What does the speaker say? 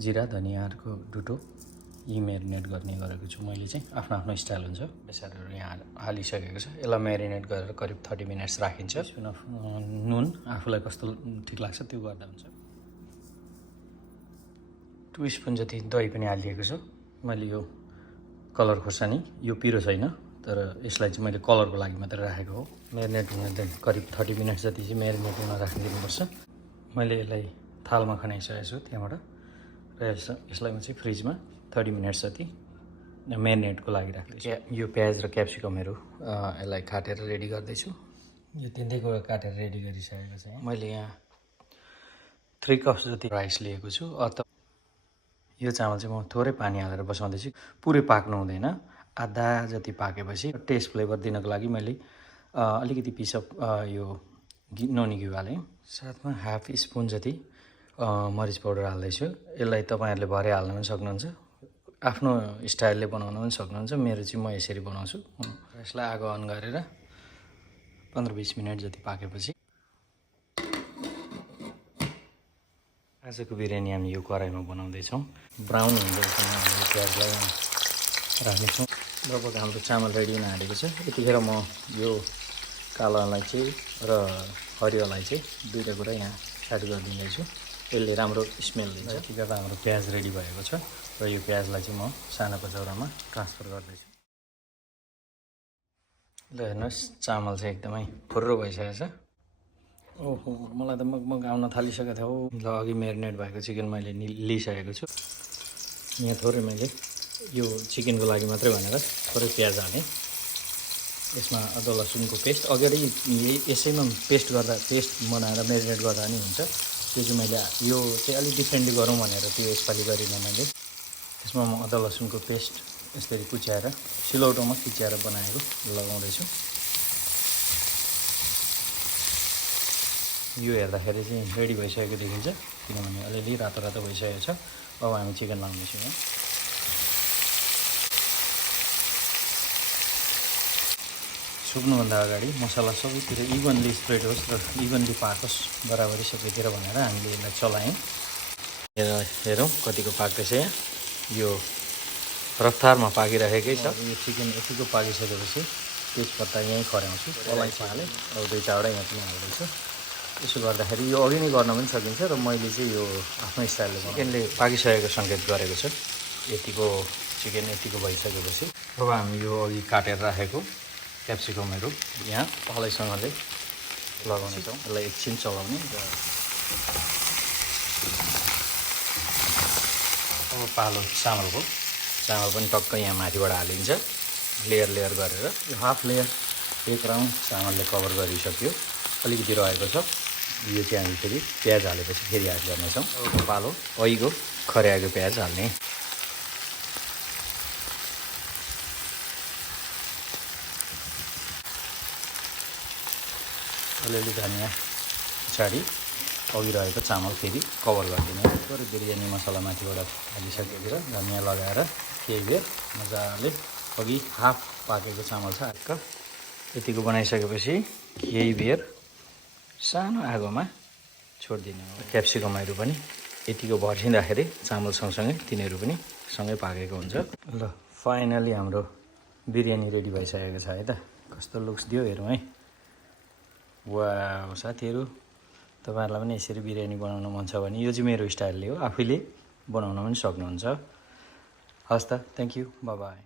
जिरा धनियाँको डुटो यी म्यारिनेट गर्ने गरेको छु मैले चाहिँ आफ्नो आफ्नो स्टाइल हुन्छ बेसारहरू यहाँ हालिसकेको छ यसलाई म्यारिनेट गरेर करिब 30 मिनट्स राखिन्छ नुन आफूलाई कस्तो ठिक लाग्छ त्यो गर्दा हुन्छ 2 स्पुन जति दही पनि हालिएको छ मैले यो कलर खोर्सानी यो पिरो छैन तर यसलाई चाहिँ मैले कलरको लागि मात्र राखेको हो म्यारिनेट हुन करिब 30 मिनट्स जति चाहिँ म्यारिनेट हुन राखिदिनुपर्छ मैले यसलाई थालमा खनाइसकेको छु त्यहाँबाट र यसलाई म चाहिँ फ्रिजमा 30 मिनट्स जति म्यारिनेटको लागि राख्दैछु यो प्याज र क्याप्सिकमहरू यसलाई काटेर रेडी गर्दैछु यो तिनटैको काटेर रेडी गरिसकेको छ मैले यहाँ 3 कप्स जति राइस लिएको छु यो चामल चाहिँ म थोरै पानी हालेर बसाउँदैछु पुरै पाक्नु हुँदैन आधा जति पाकेपछि टेस्ट फ्लेभर दिनको लागि मैले अलिकति पिस अफ यो नोनी घिउ हालेँ साथमा हाफ स्पुन जति मरिच पाउडर हाल्दैछु यसलाई तपाईँहरूले भरे हाल्न पनि सक्नुहुन्छ आफ्नो स्टाइलले बनाउन पनि सक्नुहुन्छ मेरो चाहिँ म यसरी बनाउँछु यसलाई आगो अन गरेर 15-20 मिनट जति पाकेपछि आजको बिरयानी हामी यो कराईमा बनाउँदैछौँ ब्राउन हुँदैछौँ हामी प्याजलाई राख्नेछौँ लगभग हाम्रो चामल रेडी हुन आँटेको छ यतिखेर म यो कालो अलैँची र हरियो अलैँची दुईटा कुरा यहाँ एड गरिदिँदैछु यसले राम्रो स्मेल दिन्छ यति गर्दा हाम्रो प्याज रेडी भएको छ र यो प्याजलाई चाहिँ म सानो कचौरामा ट्रान्सफर गर्दैछु ल हेर्नुहोस् चामल चाहिँ एकदमै फुर्रो भइसकेको छ ओहो मलाई त मगमग आउन थालिसकेको थियो ल अघि म्यारिनेट भएको चिकन मैले लिइसकेको छु यहाँ थोरै मैले यो चिकनको लागि मात्रै भनेर थोरै प्याज हालेँ यसमा अदुवा लसुनको पेस्ट अगाडि यसैमा पेस्ट बनाएर म्यारिनेट गर्दा नि हुन्छ त्यो चाहिँ मैले यो चाहिँ अलिक डिफ्रेन्टली गरौँ भनेर त्यो यसपालि गरिनँ मैले त्यसमा म अदुवा लसुनको पेस्ट यसरी कुच्याएर सिलौटोमा कुच्याएर बनाएको लगाउँदैछु यो हेर्दाखेरि चाहिँ रेडी भइसकेको देखिन्छ किनभने अलिअलि रातो रातो भइसकेको छ अब हामी चिकन लाउँदैछौँ यहाँ सुक्नुभन्दा अगाडि मसला सबैतिर इभनली स्प्रेड होस् र इभनली पाकोस् बराबरी सबैतिर भनेर हामीले यसलाई चलायौँ हेरौँ कतिको पाक्दैछ यहाँ यो रफ्तारमा पाकिरहेकै छ यो चिकन यतिको पाकिसकेपछि तेजपत्ता यहीँ खर्याउँछु अलैँची हालेँ अब 2-4वटा यहाँ पनि हाल्दैछु यसो गर्दाखेरि यो अघि नै गर्न पनि सकिन्छ र मैले चाहिँ यो आफ्नो स्टाइलले चिकनले पाकिसकेको सङ्केत गरेको छ यतिको चिकन यतिको भइसकेपछि अब हामी यो अघि काटेर राखेको क्याप्सिकमहरू यहाँ हलैसँगले लगाउनेछौँ यसलाई एकछिन चलाउने र अब पालो चामल पनि टक्क यहाँ माथिबाट हालिन्छ लेयर गरेर यो हाफ लेयर एक राउन्ड चामलले कभर गरिसक्यो अलिकति रहेको छ यो चाहिँ हामी फेरि प्याज हालेपछि फेरि एड गर्नेछौँ अब पालो अघिको खर्याएको प्याज हाल्ने अलिअलि धनियाँ पछाडि अघि रहेको चामल फेरि कभर गरिदिने थोरै बिरयानी मसला माथिबाट हालिसकेर धनियाँ लगाएर केही बेर मजाले अघि हाफ पाकेको चामल छ हक्क यतिको बनाइसकेपछि केही बेर सानो आगोमा छोडिदिने हो क्याप्सिकमहरू पनि यतिको भर्सिँदाखेरि चामल सँगसँगै तिनीहरू पनि सँगै पाकेको हुन्छ ल फाइनली हाम्रो बिरयानी रेडी भइसकेको छ है त कस्तो लुक्स दियो हेरौँ है वाह साथीहरू तपाईँहरूलाई पनि यसरी बिरयानी बनाउन मन छ भने यो चाहिँ मेरो स्टाइलले हो आफैले बनाउन पनि सक्नुहुन्छ हस् त थ्याङ्क यू बाई